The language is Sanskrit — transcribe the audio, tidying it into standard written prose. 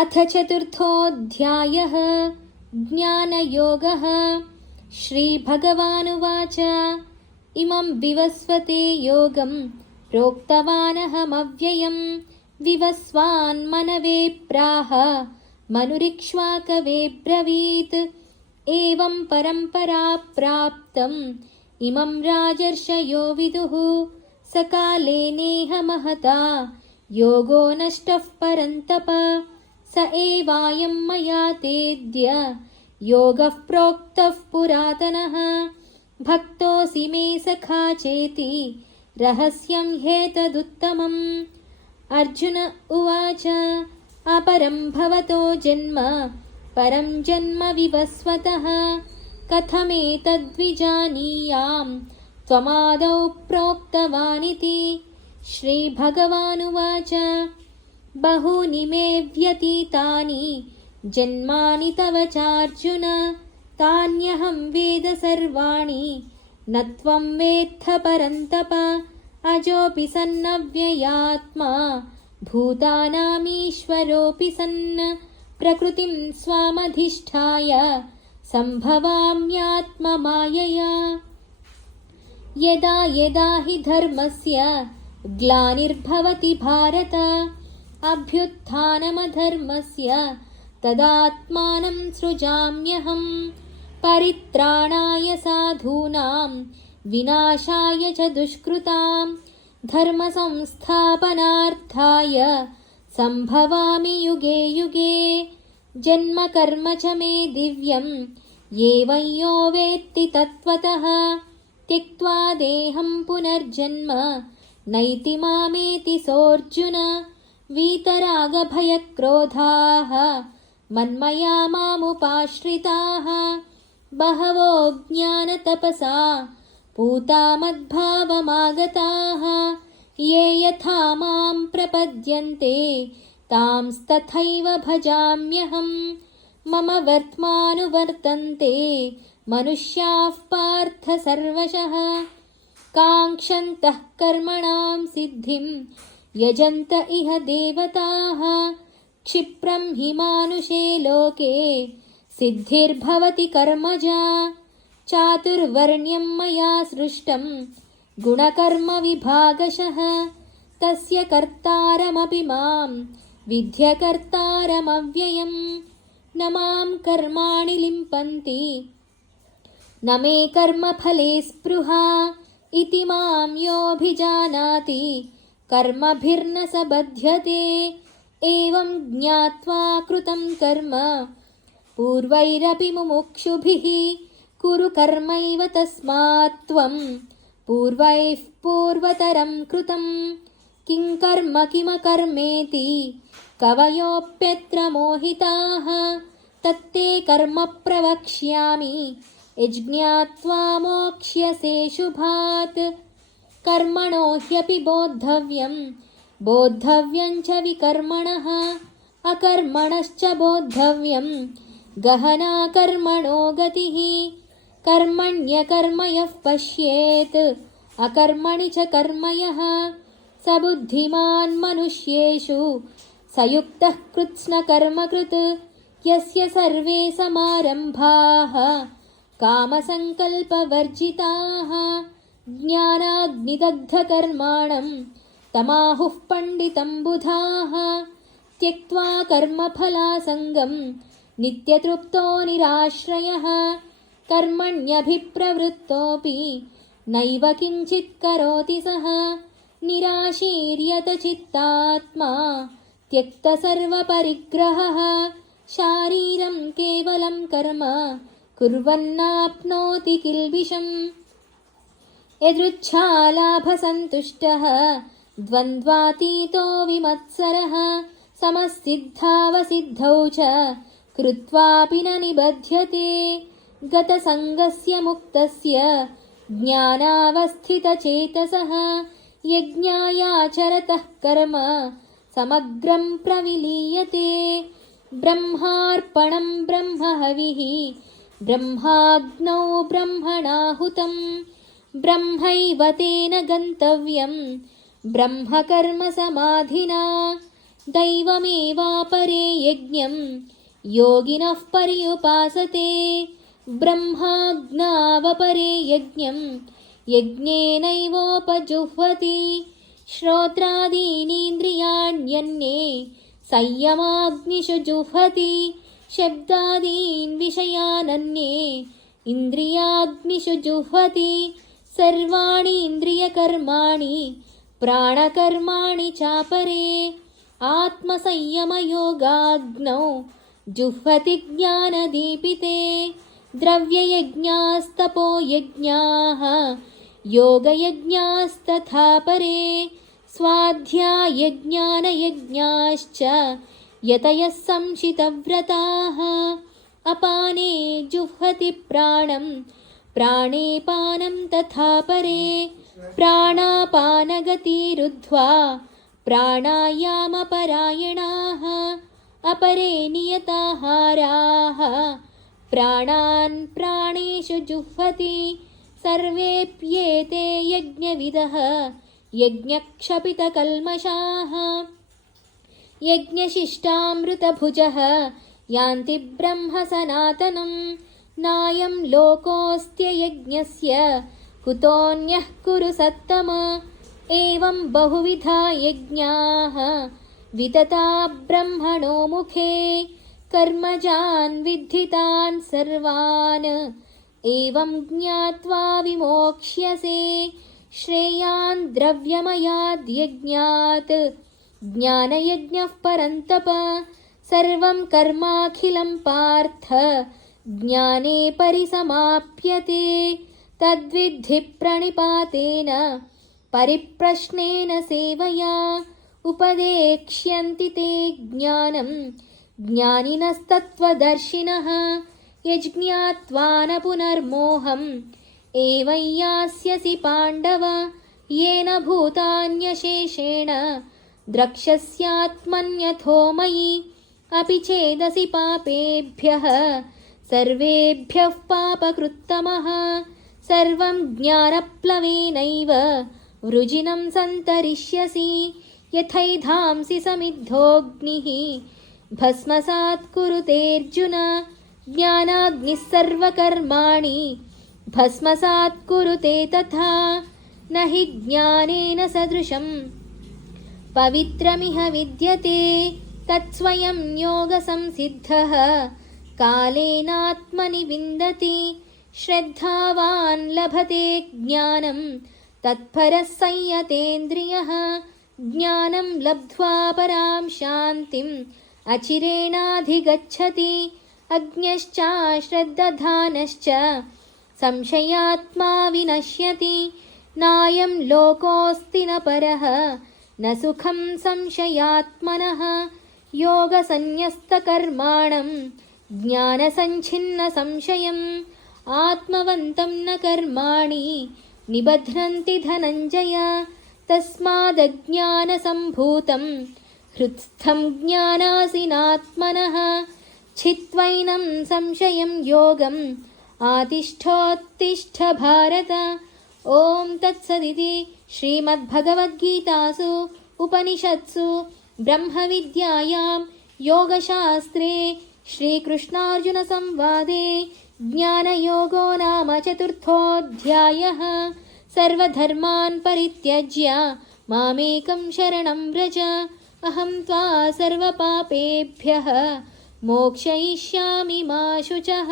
अथ चतुर्थोऽध्यायः ज्ञानयोगः। श्रीभगवानुवाच इमं विवस्वते योगं प्रोक्तवानहमव्ययं विवस्वान्मनवे प्राह मनुरिक्ष्वाकवे ब्रवीत्। एवं परम्परा प्राप्तम् इमं राजर्षयो विदुः सकाले नेह महता योगो नष्टः परन्तप। स एवायं मया तेद्य योगः प्रोक्तः पुरातनः। भक्तोऽसि मे सखा चेति रहस्यं ह्येतदुत्तमम्। अर्जुन उवाच अपरं भवतो जन्म परं जन्म विवस्वतः कथमेतद्विजानीयां त्वमादौ प्रोक्तवानिति। श्रीभगवानुवाच बहूनि मे व्यतीतानि जन्मानि तव चार्जुन तान्यहं वेद सर्वाणि न त्वं वेत्थ परन्तप। अजोऽपि सन्नव्ययात्मा भूतानामीश्वरोऽपि सन् प्रकृतिं स्वामधिष्ठाय सम्भवाम्यात्ममायया। यदा यदा हि धर्मस्य ग्लानिर्भवति भारत अभ्युत्थानमधर्मस्य तदात्मानं सृजाम्यहं। परित्राणाय साधूनां विनाशाय च दुष्कृतां धर्मसंस्थापनार्थाय सम्भवामि युगे युगे। जन्म कर्म च मे दिव्यं एवं यो वेत्ति तत्त्वतः त्यक्त्वा देहं पुनर्जन्म नैति मामेति सोऽर्जुन। वीतरागभयक्रोधाः मन्मया मामुपाश्रिताः बहवो ज्ञानतपसा पूता मद्भावमागताः। ये यथा मां प्रपद्यन्ते तांस्तथैव भजाम्यहं। मम वर्त्मानुवर्तन्ते मनुष्याः पार्थ सर्वशः काङ्क्षन्तः कर्मणां सिद्धिं यजन्त इह देवताः। क्षिप्रं हि मानुषे लोके सिद्धिर्भवति कर्मजा। चातुर्वर्ण्यं मया सृष्टं गुणकर्मविभागशः तस्य कर्तारमपि मां विद्यकर्तारमव्ययम्। न मां कर्माणि लिम्पन्ति न मे कर्मफले स्पृहा इति मां योऽभिजानाति कर्मभिर्न स बध्यते। एवं ज्ञात्वा कृतं कर्म पूर्वैरपि मुमुक्षुभिः कुरु कर्मैव तस्मात् त्वं पूर्वैः पूर्वतरं कृतं। किं कर्म किमकर्मेति कवयोऽप्यत्र मोहिताः तत्ते कर्म प्रवक्ष्यामि यज्ञात्वा मोक्ष्यसे शुभात्। कर्मणो ह्यपि बोद्धव्यं च विकर्मणः अकर्मणश्च बोद्धव्यं गहना कर्मणो गतिः। कर्मण्यकर्म यः पश्येत् अकर्मणि च कर्म यः स बुद्धिमान् मनुष्येषु स युक्तः कृत्स्नकर्मकृत्। यस्य सर्वे समारम्भाः कामसङ्कल्पवर्जिताः ज्ञानाग्निदग्धकर्माणं तमाहुः पण्डितं बुधाः। त्यक्त्वा कर्मफलासङ्गं नित्यतृप्तो निराश्रयः कर्मण्यभिप्रवृत्तोऽपि नैव किञ्चित् करोति सः। निराशीर्यतचित्तात्मा त्यक्तसर्वपरिग्रहः शारीरं केवलं कर्म कुर्वन्नाप्नोति किल्बिषम्। यदृच्छालाभसन्तुष्टः द्वन्द्वातीतो विमत्सरः समसिद्धावसिद्धौ च कृत्वापि न निबध्यते। गतसङ्गस्य मुक्तस्य ज्ञानावस्थितचेतसः यज्ञायाचरतः कर्म समग्रं प्रविलीयते। ब्रह्मार्पणं ब्रह्महविः ब्रह्माग्नौ ब्रह्मणाहुतं ब्रह्मैव तेन गन्तव्यं ब्रह्मकर्म समाधिना। दैवमेवापरे यज्ञं योगिनः पर्युपासते ब्रह्माज्ञावपरे यज्ञं यज्ञेनैवोपजुह्वति श्रोत्रादीनीन्द्रियाण्यन्ये संयमाग्निषु जुह्वति शब्दादीन् विषयानन्ये इन्द्रियाग्निषु जुह्वति सर्वाणि इन्द्रियकर्माणि प्राणकर्माणि चापरे आत्मसंयमयोगाग्नौ जुह्वति ज्ञानदीपिते द्रव्ययज्ञास्तपो यज्ञाः योगयज्ञास्तथा परे स्वाध्यायज्ञानयज्ञाश्च यतयः संशितव्रताः अपाने जुह्वति प्राणं प्राणे पानं तथा परे प्राणापानगतिरुद्ध्वा प्राणायामपरायणाः अपरे नियताहाराः प्राणान् प्राणेषु जुह्वति सर्वेऽप्येते यज्ञविदः यज्ञक्षपितकल्मषाः यज्ञशिष्टामृतभुजः यान्ति ब्रह्म सनातनं नायं लोकोऽस्त्ययज्ञस्य कुतोऽन्यः कुरु सत्तम एवं बहुविधा यज्ञाः वितता ब्रह्मणो मुखे कर्मजान् विद्धितान् सर्वान् एवं ज्ञात्वा विमोक्ष्यसे श्रेयान् द्रव्यमयाद्यज्ञात् ज्ञानयज्ञः परन्तप सर्वं कर्माखिलं पार्थ ज्ञाने परिसमाप्यते तद्विद्धि प्रणिपातेन परिप्रश्नेन सेवया उपदेक्ष्यन्ति ते ज्ञानं ज्ञानिनस्तत्त्वदर्शिनः यज्ञात्वा न पुनर्मोहम् एवं यास्यसि पाण्डव येन भूतान्यशेषेण द्रक्ष्यस्यात्मन्यथो मयि अपि चेदसि पापेभ्यः सर्वेभ्यः पापकृत्तमः सर्वं ज्ञानप्लवेनैव वृजिनं सन्तरिष्यसि यथैधांसि समिद्धोऽग्निः भस्मसात् कुरुतेऽर्जुन ज्ञानाग्निः सर्वकर्माणि भस्मसात् कुरुते तथा न हि ज्ञानेन सदृशं पवित्रमिह विद्यते तत्स्वयं योगसंसिद्धः कालेनात्मनि विन्दति श्रद्धावान् लभते ज्ञानं तत्परः संयतेन्द्रियः ज्ञानं लब्ध्वा परां शान्तिम् अचिरेणाधिगच्छति अज्ञश्चाश्रद्दधानश्च संशयात्मा विनश्यति नायं लोकोऽस्ति न परः न सुखं संशयात्मनः योगसन्न्यस्तकर्माणं ज्ञानसञ्छिन्नसंशयम् आत्मवन्तं न कर्माणि निबध्नन्ति धनञ्जय तस्मादज्ञानसम्भूतं हृत्स्थं ज्ञानासीनात्मनः छित्त्वैनं संशयं योगम् आतिष्ठोत्तिष्ठ भारत ॐ तत्सदिति श्रीमद्भगवद्गीतासु उपनिषत्सु ब्रह्मविद्यायां योगशास्त्रे श्रीकृष्णार्जुनसंवादे ज्ञानयोगो नाम चतुर्थोऽध्यायः सर्वधर्मान् परित्यज्य मामेकं शरणं व्रज अहं त्वा सर्वपापेभ्यः मोक्षयिष्यामि मा शुचः।